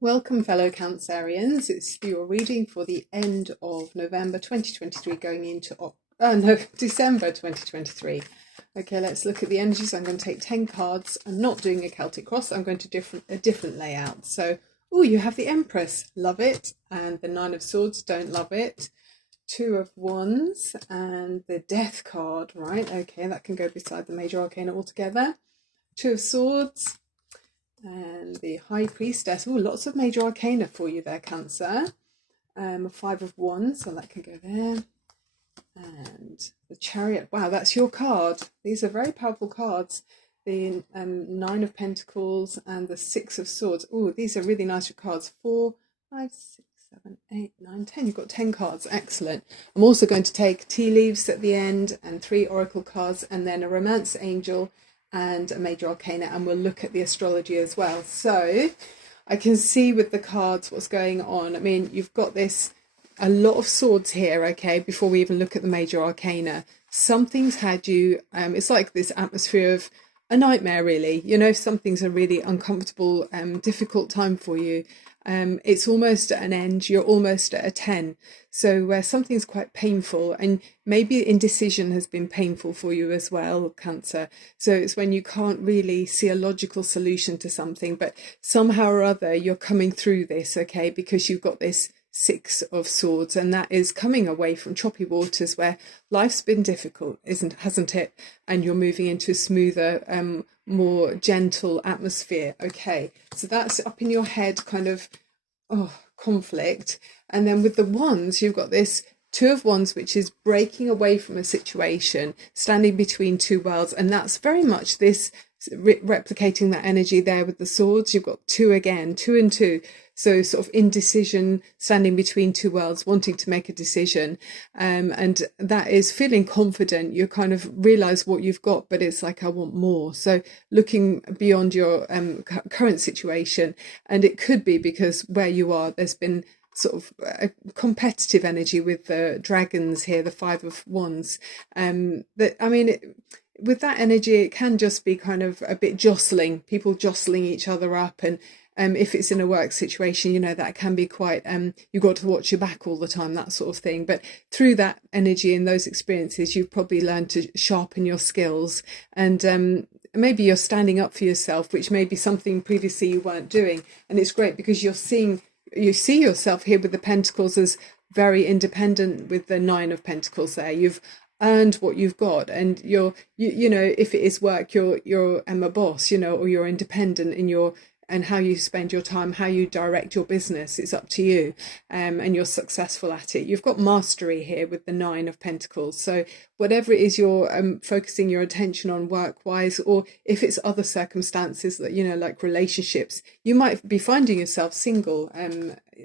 Welcome, fellow Cancerians. It's your reading for the end of November 2023 going into December 2023. Okay, let's look at the energies. I'm going to take 10 cards. I'm not doing a Celtic cross. I'm going to a different layout. So, you have the Empress. Love it. And the Nine of Swords. Don't love it. Two of Wands and the Death card. Right, okay, that can go beside the Major Arcana altogether. Two of Swords. And the High Priestess. Oh, lots of Major Arcana for you there, Cancer. Five of Wands, so that can go there. And the Chariot. Wow, that's your card. These are very powerful cards. The Nine of Pentacles and the Six of Swords. Oh, these are really nice cards. 4, 5, 6, 7, 8, 9, 10. You've got 10 cards. Excellent. I'm also going to take tea leaves at the end and 3 oracle cards and then a romance angel and a Major Arcana, and we'll look at the astrology as well. So I can see with the cards what's going on. I mean, you've got a lot of swords here, okay, before we even look at the Major Arcana. Something's had you, it's like this atmosphere of a nightmare, really. You know, if something's a really uncomfortable, difficult time for you, it's almost at an end, you're almost at a 10. So where something's quite painful, and maybe indecision has been painful for you as well, Cancer. So it's when you can't really see a logical solution to something, but somehow or other you're coming through this, okay, because you've got this Six of Swords, and that is coming away from choppy waters where life's been difficult, hasn't it? And you're moving into a smoother, more gentle atmosphere. Okay, so that's up in your head, kind of conflict. And then with the Wands, you've got this Two of Wands, which is breaking away from a situation, standing between two worlds, and that's very much this replicating that energy there with the swords. You've got two again, 2 and 2. So sort of indecision, standing between two worlds, wanting to make a decision. And that is feeling confident. You kind of realize what you've got, but it's like, I want more. So looking beyond your current situation. And it could be because where you are, there's been sort of a competitive energy with the dragons here, the Five of Wands. But I mean, with that energy, it can just be kind of a bit jostling, people jostling each other up. And if it's in a work situation, you know, that can be quite, you've got to watch your back all the time, that sort of thing. But through that energy and those experiences, you've probably learned to sharpen your skills. And maybe you're standing up for yourself, which may be something previously you weren't doing. And it's great because you see yourself here with the Pentacles as very independent with the Nine of Pentacles there. You've earned what you've got, and you know, if it is work, you're a boss, you know, or you're independent in your, and how you spend your time, how you direct your business, it's up to you, and you're successful at it. You've got mastery here with the Nine of Pentacles. So whatever it is you're focusing your attention on work-wise, or if it's other circumstances that, you know, like relationships, you might be finding yourself single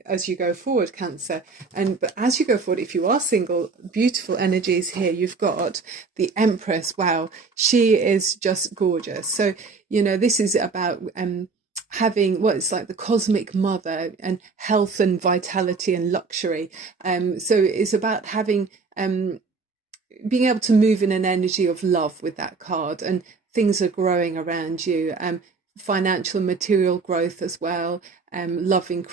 as you go forward, Cancer. But as you go forward, if you are single, beautiful energies here. You've got the Empress. Wow, she is just gorgeous. So, you know, this is about having what it's like the cosmic mother and health and vitality and luxury. So it's about having being able to move in an energy of love with that card, and things are growing around you. Financial and material growth as well. Loving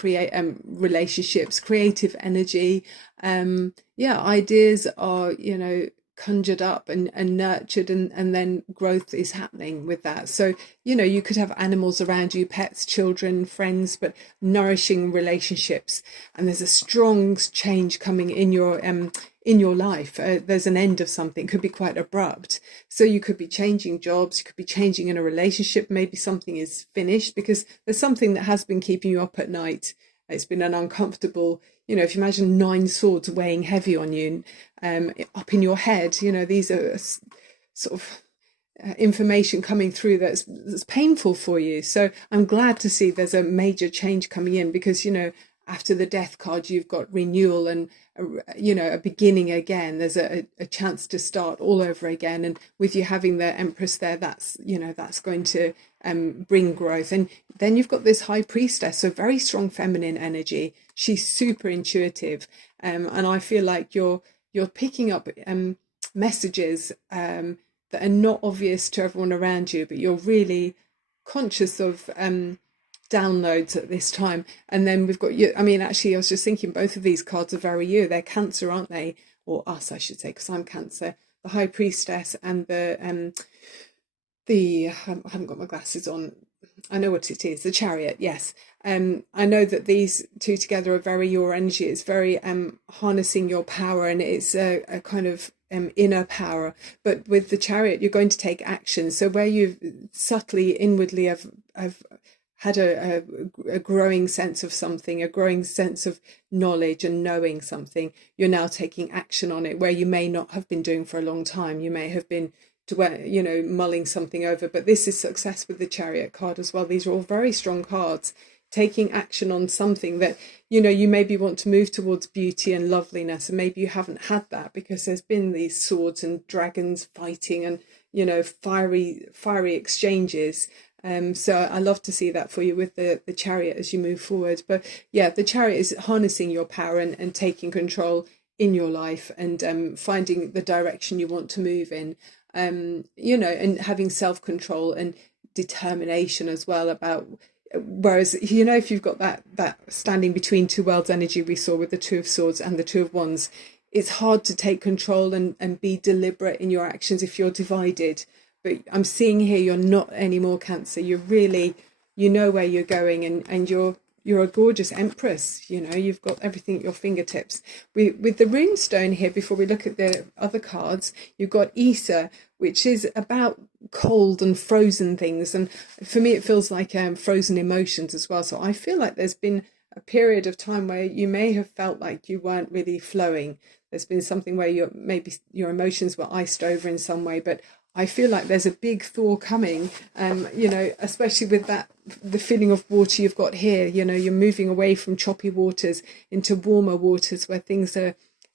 relationships, creative energy. Ideas are, you know, conjured up and nurtured, and then growth is happening with that. So, you know, you could have animals around you, pets, children, friends, but nourishing relationships. And there's a strong change coming in your life. There's an end of something, could be quite abrupt. So you could be changing jobs, you could be changing in a relationship, maybe something is finished because there's something that has been keeping you up at night. It's been an uncomfortable, you know, if you imagine 9 swords weighing heavy on you, up in your head, you know, these are sort of information coming through that's painful for you. So I'm glad to see there's a major change coming in, because, you know, after the Death card, you've got renewal and, you know, a beginning again. There's a chance to start all over again. And with you having the Empress there, that's, you know, that's going to bring growth. And then you've got this High Priestess, so very strong feminine energy. She's super intuitive. And I feel like you're picking up messages that are not obvious to everyone around you, but you're really conscious of downloads at this time. And then we've got you. I mean, actually, I was just thinking both of these cards are very you. They're Cancer, aren't they? Or us, I should say, because I'm Cancer. The High Priestess and the I haven't got my glasses on. I know what it is. The Chariot, yes. I know that these two together are very your energy. It's very harnessing your power, and it's a kind of inner power. But with the Chariot, you're going to take action. So where you subtly, inwardly have had a growing sense of something, a growing sense of knowledge and knowing something, you're now taking action on it, where you may not have been doing for a long time. You may have been mulling something over, but this is success with the Chariot card as well. These are all very strong cards, taking action on something that you maybe want to move towards beauty and loveliness, and maybe you haven't had that because there's been these swords and dragons fighting and fiery exchanges. So I love to see that for you with the Chariot as you move forward. But yeah, the Chariot is harnessing your power and taking control in your life, and finding the direction you want to move in. And having self-control and determination as well about, whereas if you've got that standing between two worlds energy we saw with the Two of Swords and the Two of Wands, it's hard to take control and be deliberate in your actions if you're divided. But I'm seeing here you're not anymore, Cancer. You're really, where you're going, and you're a gorgeous Empress. You've got everything at your fingertips. With the rune stone here, before we look at the other cards, you've got Isa, which is about cold and frozen things. And for me, it feels like frozen emotions as well. So I feel like there's been a period of time where you may have felt like you weren't really flowing. There's been something where maybe your emotions were iced over in some way, but I feel like there's a big thaw coming, especially with the feeling of water you've got here. You're moving away from choppy waters into warmer waters where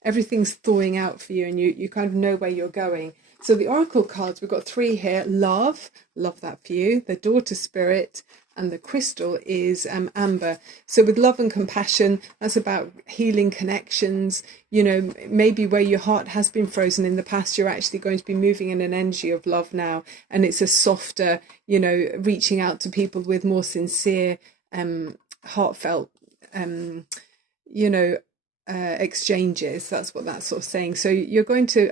everything's thawing out for you, and you kind of know where you're going. So the Oracle cards, we've got 3 here. Love that for you. The Daughter Spirit, and the crystal is amber. So with love and compassion, that's about healing connections. Maybe where your heart has been frozen in the past, you're actually going to be moving in an energy of love now, and it's a softer, reaching out to people with more sincere, heartfelt, exchanges. That's what that's sort of saying. So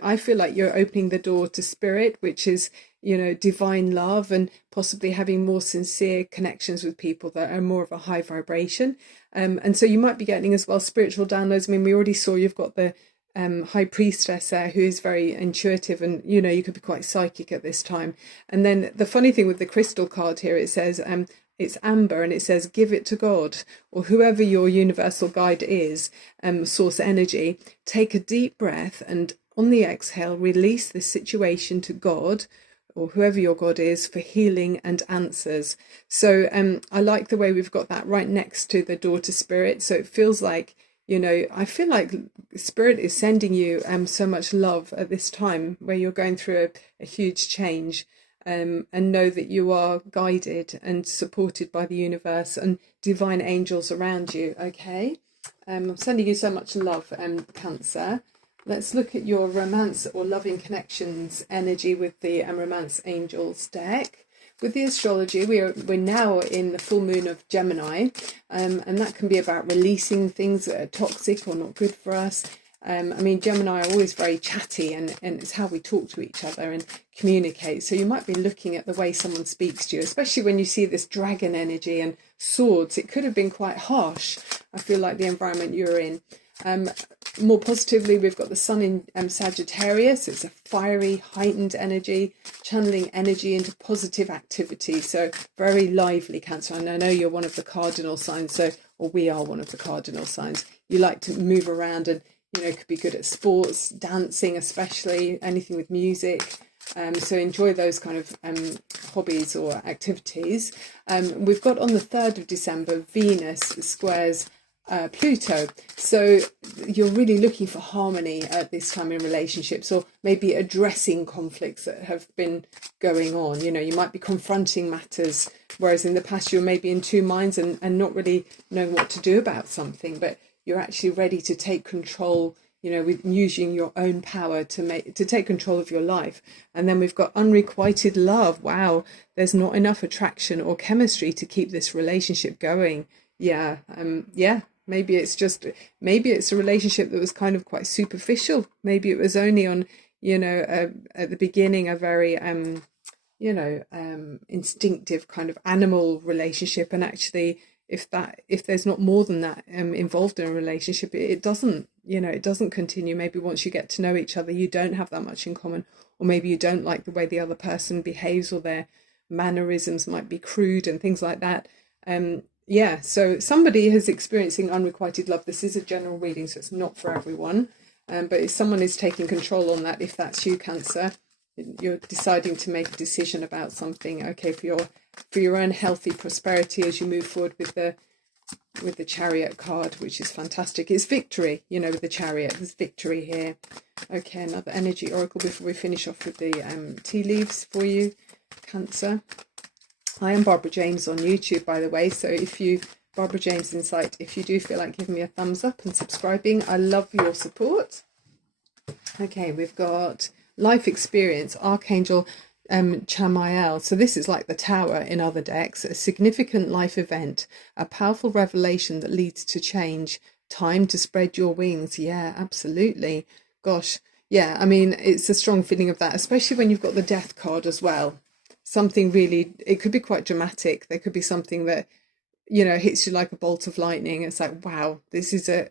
I feel like you're opening the door to spirit, which is divine love, and possibly having more sincere connections with people that are more of a high vibration. And so you might be getting as well spiritual downloads. I mean, we already saw you've got the High Priestess there, who is very intuitive, and you could be quite psychic at this time. And then the funny thing with the crystal card here, it says it's amber, and it says give it to God, or whoever your universal guide is, source energy. Take a deep breath, and on the exhale, release this situation to God, or whoever your God is, for healing and answers. So I like the way we've got that right next to the Daughter Spirit. So it feels like, I feel like Spirit is sending you so much love at this time where you're going through a huge change, and know that you are guided and supported by the universe and divine angels around you. Okay, I'm sending you so much love, Cancer. Let's look at your romance or loving connections energy with the Romance Angels deck. With the astrology, we're now in the full moon of Gemini, and that can be about releasing things that are toxic or not good for us. Gemini are always very chatty, and it's how we talk to each other and communicate. So you might be looking at the way someone speaks to you, especially when you see this dragon energy and swords. It could have been quite harsh, I feel like, the environment you're in. More positively, we've got the sun in Sagittarius. It's a fiery, heightened energy, channeling energy into positive activity. So very lively, Cancer. And I know you're one of the cardinal signs, or we are one of the cardinal signs. You like to move around and, could be good at sports, dancing especially, anything with music. So enjoy those kind of hobbies or activities. We've got on the 3rd of December, Venus squares Pluto. So you're really looking for harmony at this time in relationships, or maybe addressing conflicts that have been going on. You might be confronting matters, whereas in the past you were maybe in two minds and not really knowing what to do about something, but you're actually ready to take control, you know, with using your own power to take control of your life. And then we've got unrequited love. Wow, there's not enough attraction or chemistry to keep this relationship going. Yeah, yeah. Maybe it's a relationship that was kind of quite superficial. Maybe it was only on, you know, at the beginning a very instinctive kind of animal relationship, and actually if there's not more than that involved in a relationship, it doesn't, you know, it doesn't continue. Maybe once you get to know each other, you don't have that much in common, or maybe you don't like the way the other person behaves, or their mannerisms might be crude and things like that. Yeah, so somebody is experiencing unrequited love. This is a general reading, so it's not for everyone, but if someone is taking control on that, if that's you, Cancer, you're deciding to make a decision about something, okay, for your own healthy prosperity as you move forward with the Chariot card, which is fantastic. It's victory, you know, with the Chariot. There's victory here. Okay, another energy oracle before we finish off with the tea leaves for you, Cancer. I am Barbara James on YouTube, by the way, so Barbara James Insight, if you do feel like giving me a thumbs up and subscribing, I love your support. Okay, we've got life experience, Archangel Chamael. So this is like the Tower in other decks. A significant life event, a powerful revelation that leads to change. Time to spread your wings. Yeah, absolutely. Gosh, yeah, I mean, it's a strong feeling of that, especially when you've got the Death card as well. Something really, it could be quite dramatic. There could be something that, you know, hits you like a bolt of lightning. It's like, wow, this is a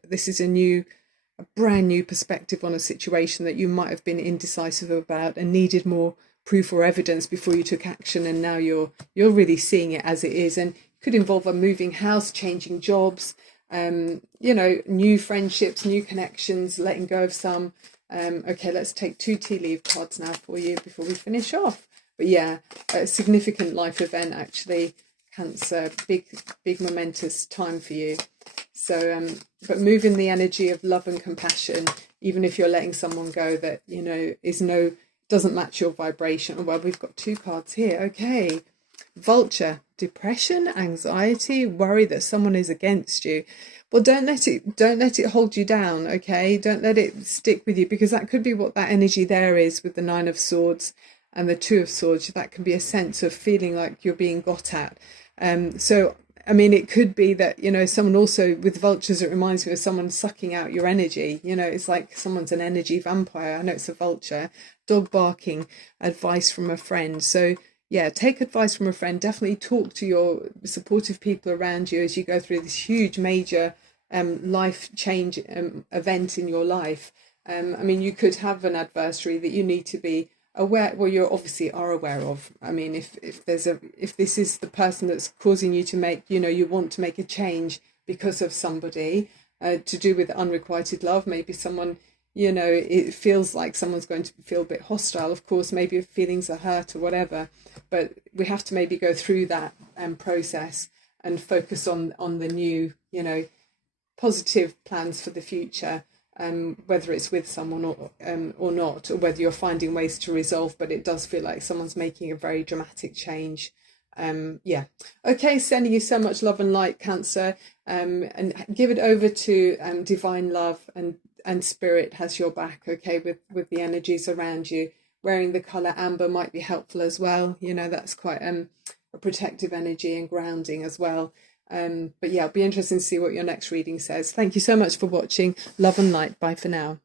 brand new perspective on a situation that you might have been indecisive about and needed more proof or evidence before you took action, and now you're really seeing it as it is. And it could involve a moving house, changing jobs, you know, new friendships, new connections, letting go of some. Okay, let's take 2 tea leaf cards now for you before we finish off. But yeah, a significant life event, actually, Cancer, big momentous time for you. So but move in the energy of love and compassion, even if you're letting someone go that, you know, doesn't match your vibration. Well, we've got 2 cards here. Okay, Vulture, depression, anxiety, worry that someone is against you. Well, don't let it hold you down. Okay, don't let it stick with you, because that could be what that energy there is with the 9 of Swords and the 2 of Swords. That can be a sense of feeling like you're being got at. So I mean, it could be that, you know, someone also with vultures, it reminds me of someone sucking out your energy. You know, it's like someone's an energy vampire. I know it's a vulture. Dog barking, advice from a friend. So yeah, take advice from a friend. Definitely talk to your supportive people around you as you go through this huge major life change event in your life. I mean, you could have an adversary that you need to be aware, well, you obviously are aware of. I mean, if this is the person that's causing you to make, you know, you want to make a change because of somebody, to do with unrequited love, maybe someone, you know, it feels like someone's going to feel a bit hostile, of course, maybe if feelings are hurt or whatever, but we have to maybe go through that process and focus on the new, you know, positive plans for the future, whether it's with someone or not, or whether you're finding ways to resolve. But it does feel like someone's making a very dramatic change. Yeah. Okay, sending you so much love and light, Cancer, and give it over to divine love, and spirit has your back. Okay, with the energies around you. Wearing the color amber might be helpful as well. You know, that's quite a protective energy and grounding as well. But yeah, it'll be interesting to see what your next reading says. Thank you so much for watching. Love and light. Bye for now.